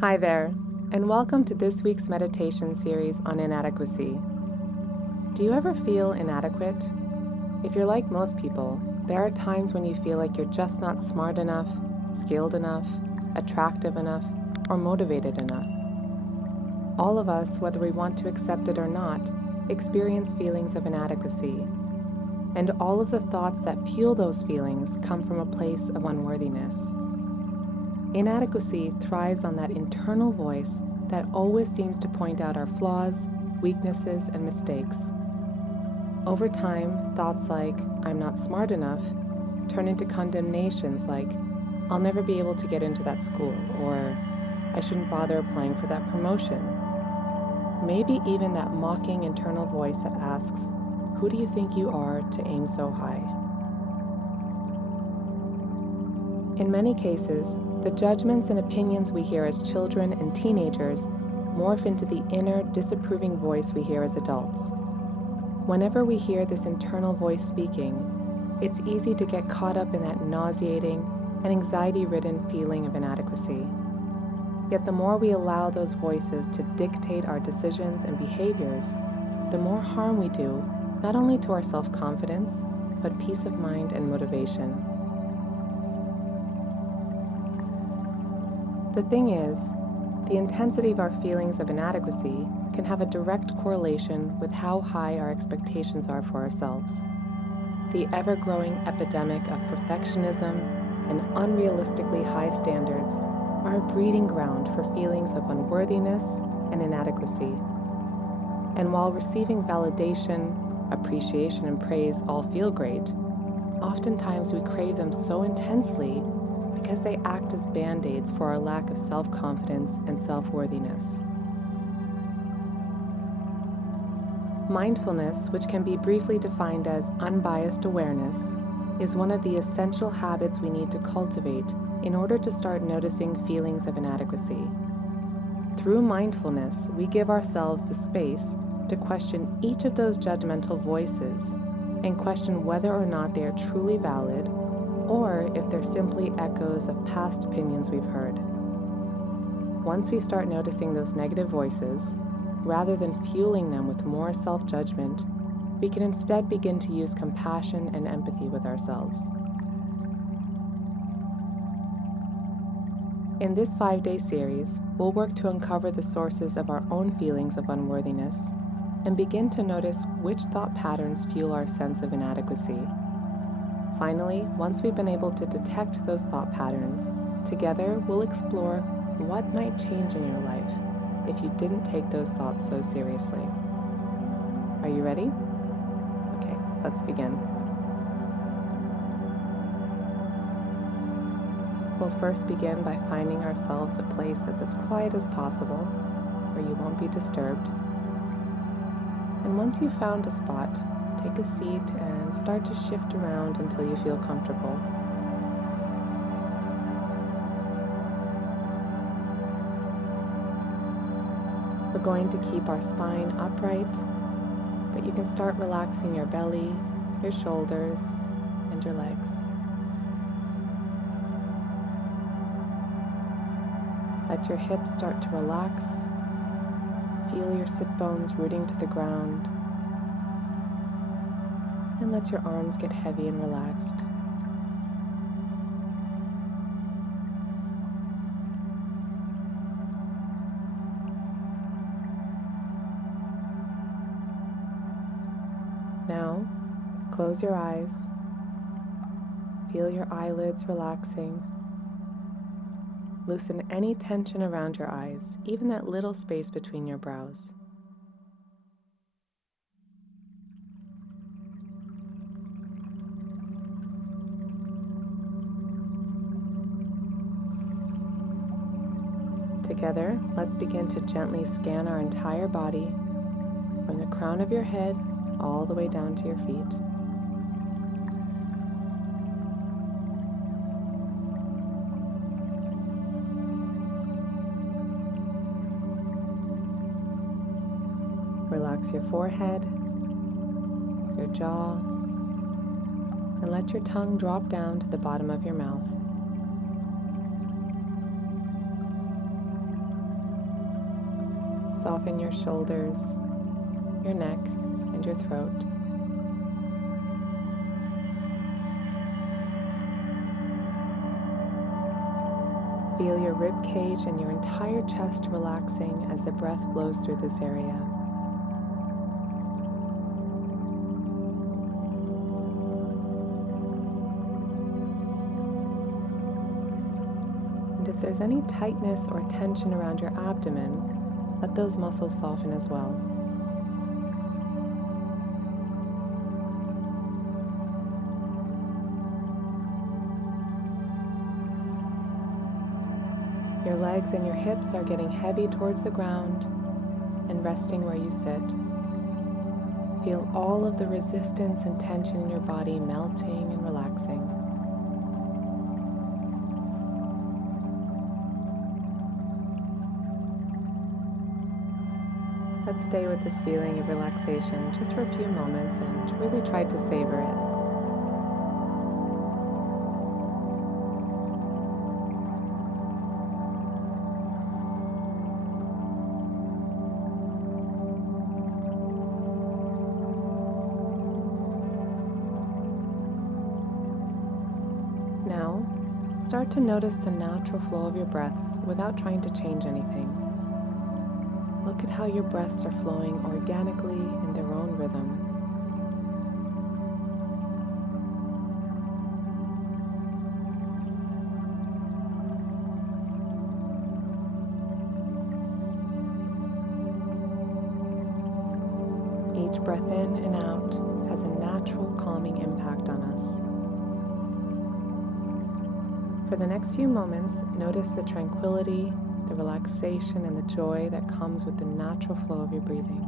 Hi there, and welcome to this week's meditation series on inadequacy. Do you ever feel inadequate? If you're like most people, there are times when you feel like you're just not smart enough, skilled enough, attractive enough, or motivated enough. All of us, whether we want to accept it or not, experience feelings of inadequacy. And all of the thoughts that fuel those feelings come from a place of unworthiness. Inadequacy thrives on that internal voice that always seems to point out our flaws, weaknesses, and mistakes. Over time, thoughts like, I'm not smart enough, turn into condemnations like, I'll never be able to get into that school, or I shouldn't bother applying for that promotion. Maybe even that mocking internal voice that asks, who do you think you are to aim so high? In many cases, the judgments and opinions we hear as children and teenagers morph into the inner, disapproving voice we hear as adults. Whenever we hear this internal voice speaking, it's easy to get caught up in that nauseating and anxiety-ridden feeling of inadequacy. Yet the more we allow those voices to dictate our decisions and behaviors, the more harm we do, not only to our self-confidence, but peace of mind and motivation. The thing is, the intensity of our feelings of inadequacy can have a direct correlation with how high our expectations are for ourselves. The ever-growing epidemic of perfectionism and unrealistically high standards are a breeding ground for feelings of unworthiness and inadequacy. And while receiving validation, appreciation, and praise all feel great, oftentimes we crave them so intensely because they act as band-aids for our lack of self-confidence and self-worthiness. Mindfulness, which can be briefly defined as unbiased awareness, is one of the essential habits we need to cultivate in order to start noticing feelings of inadequacy. Through mindfulness, we give ourselves the space to question each of those judgmental voices and question whether or not they are truly valid or if they're simply echoes of past opinions we've heard. Once we start noticing those negative voices, rather than fueling them with more self-judgment, we can instead begin to use compassion and empathy with ourselves. In this 5-day series, we'll work to uncover the sources of our own feelings of unworthiness and begin to notice which thought patterns fuel our sense of inadequacy. Finally, once we've been able to detect those thought patterns, together we'll explore what might change in your life if you didn't take those thoughts so seriously. Are you ready? Okay, let's begin. We'll first begin by finding ourselves a place that's as quiet as possible, where you won't be disturbed. And once you've found a spot, take a seat and start to shift around until you feel comfortable. We're going to keep our spine upright, but you can start relaxing your belly, your shoulders, and your legs. Let your hips start to relax. Feel your sit bones rooting to the ground. And let your arms get heavy and relaxed. Now, close your eyes. Feel your eyelids relaxing. Loosen any tension around your eyes, even that little space between your brows. Together, let's begin to gently scan our entire body from the crown of your head all the way down to your feet. Relax your forehead, your jaw, and let your tongue drop down to the bottom of your mouth. Soften your shoulders, your neck, and your throat. Feel your rib cage and your entire chest relaxing as the breath flows through this area. And if there's any tightness or tension around your abdomen, let those muscles soften as well. Your legs and your hips are getting heavy towards the ground and resting where you sit. Feel all of the resistance and tension in your body melting and relaxing. Let's stay with this feeling of relaxation just for a few moments and really try to savor it. Now, start to notice the natural flow of your breaths without trying to change anything. Look at how your breaths are flowing organically in their own rhythm. Each breath in and out has a natural calming impact on us. For the next few moments, notice the tranquility, the relaxation, and the joy that comes with the natural flow of your breathing.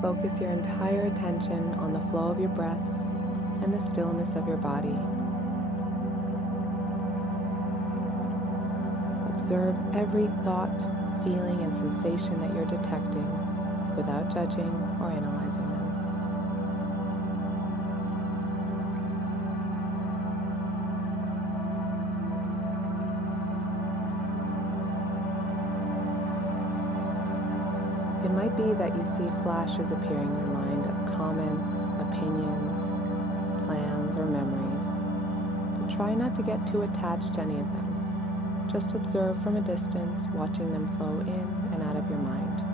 Focus your entire attention on the flow of your breaths and the stillness of your body. Observe every thought, feeling, and sensation that you're detecting without judging or analyzing them. It might be that you see flashes appearing in your mind of comments, opinions, plans, or memories, but try not to get too attached to any of them. Just observe from a distance, watching them flow in and out of your mind.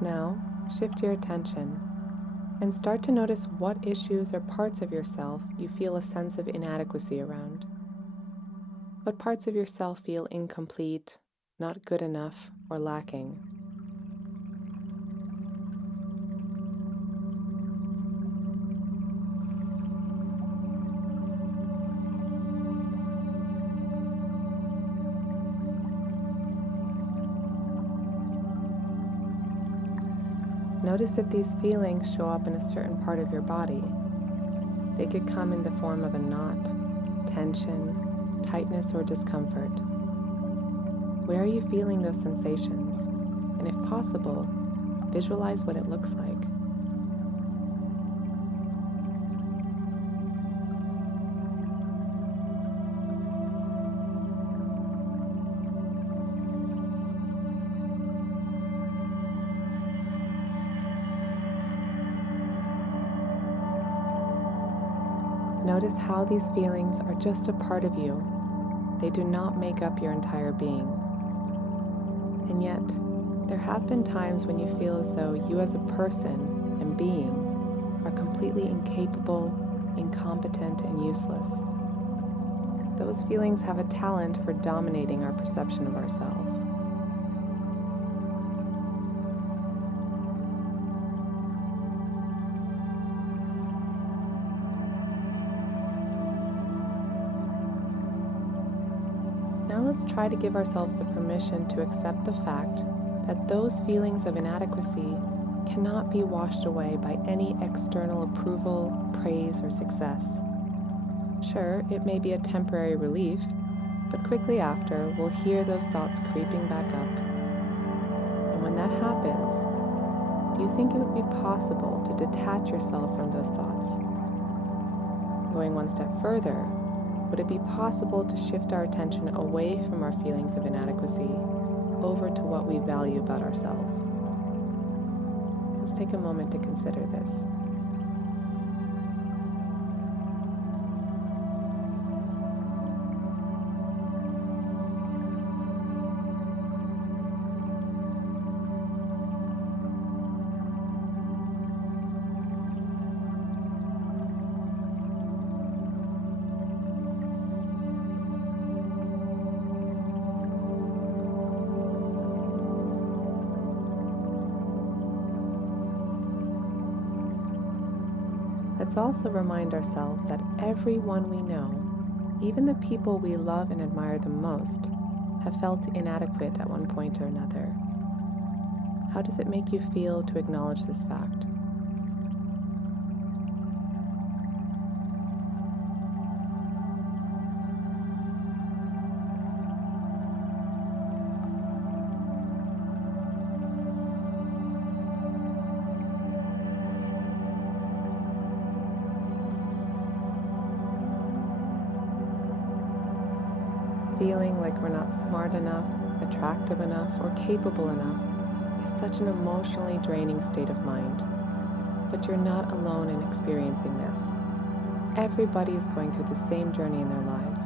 Now, shift your attention and start to notice what issues or parts of yourself you feel a sense of inadequacy around. What parts of yourself feel incomplete, not good enough, or lacking? Notice if these feelings show up in a certain part of your body. They could come in the form of a knot, tension, tightness, or discomfort. Where are you feeling those sensations? And if possible, visualize what it looks like. Notice how these feelings are just a part of you. They do not make up your entire being. And yet, there have been times when you feel as though you as a person and being are completely incapable, incompetent, and useless. Those feelings have a talent for dominating our perception of ourselves. let's try to give ourselves the permission to accept the fact that those feelings of inadequacy cannot be washed away by any external approval, praise, or success. Sure, it may be a temporary relief, but quickly after, we'll hear those thoughts creeping back up. And when that happens, do you think it would be possible to detach yourself from those thoughts? Going one step further, would it be possible to shift our attention away from our feelings of inadequacy over to what we value about ourselves? Let's take a moment to consider this. Let's also remind ourselves that everyone we know, even the people we love and admire the most, have felt inadequate at one point or another. How does it make you feel to acknowledge this fact? Feeling like we're not smart enough, attractive enough, or capable enough is such an emotionally draining state of mind. But you're not alone in experiencing this. Everybody is going through the same journey in their lives.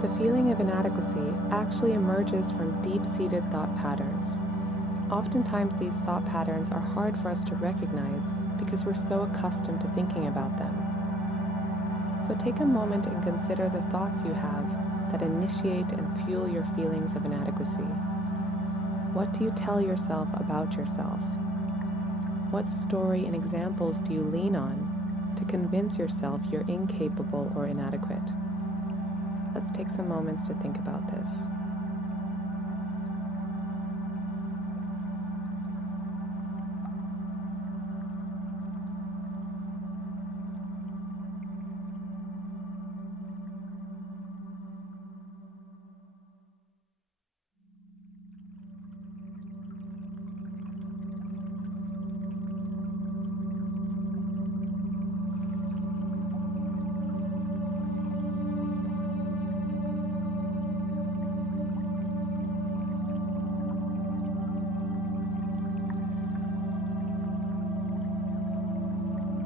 The feeling of inadequacy actually emerges from deep-seated thought patterns. Oftentimes, these thought patterns are hard for us to recognize because we're so accustomed to thinking about them. So take a moment and consider the thoughts you have that initiate and fuel your feelings of inadequacy. What do you tell yourself about yourself? What story and examples do you lean on to convince yourself you're incapable or inadequate? Let's take some moments to think about this.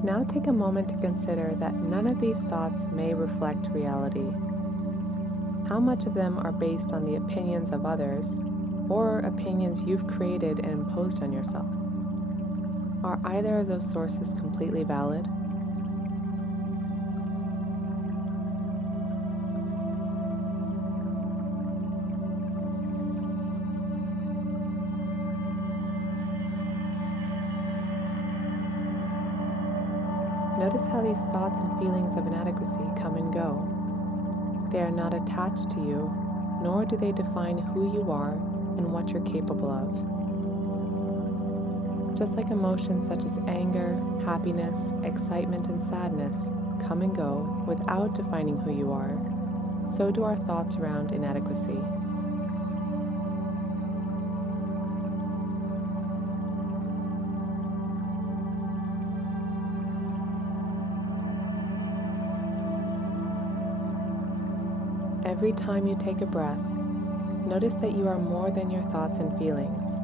Now take a moment to consider that none of these thoughts may reflect reality. How much of them are based on the opinions of others or opinions you've created and imposed on yourself? Are either of those sources completely valid? Notice how these thoughts and feelings of inadequacy come and go. They are not attached to you, nor do they define who you are and what you're capable of. Just like emotions such as anger, happiness, excitement, and sadness come and go without defining who you are, so do our thoughts around inadequacy. Every time you take a breath, notice that you are more than your thoughts and feelings.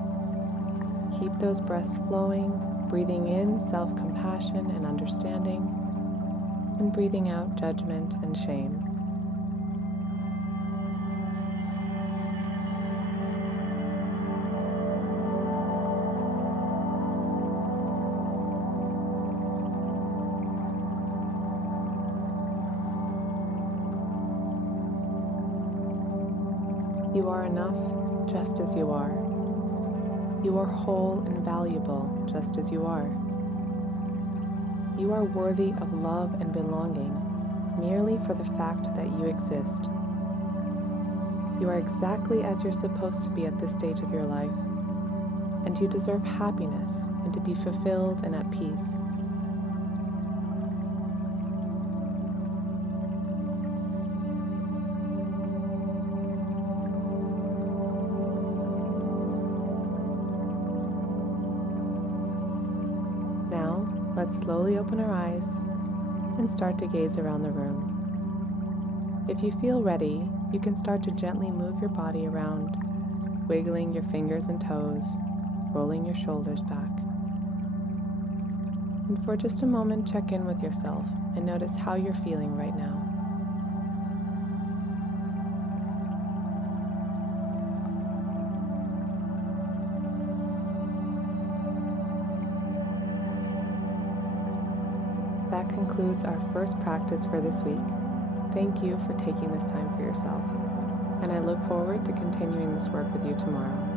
Keep those breaths flowing, breathing in self-compassion and understanding, and breathing out judgment and shame. You are enough just as you are. You are whole and valuable just as you are. You are worthy of love and belonging merely for the fact that you exist. You are exactly as you're supposed to be at this stage of your life, and you deserve happiness and to be fulfilled and at peace. Now, let's slowly open our eyes and start to gaze around the room. If you feel ready, you can start to gently move your body around, wiggling your fingers and toes, rolling your shoulders back. And for just a moment, check in with yourself and notice how you're feeling right now. That concludes our first practice for this week. Thank you for taking this time for yourself, and I look forward to continuing this work with you tomorrow.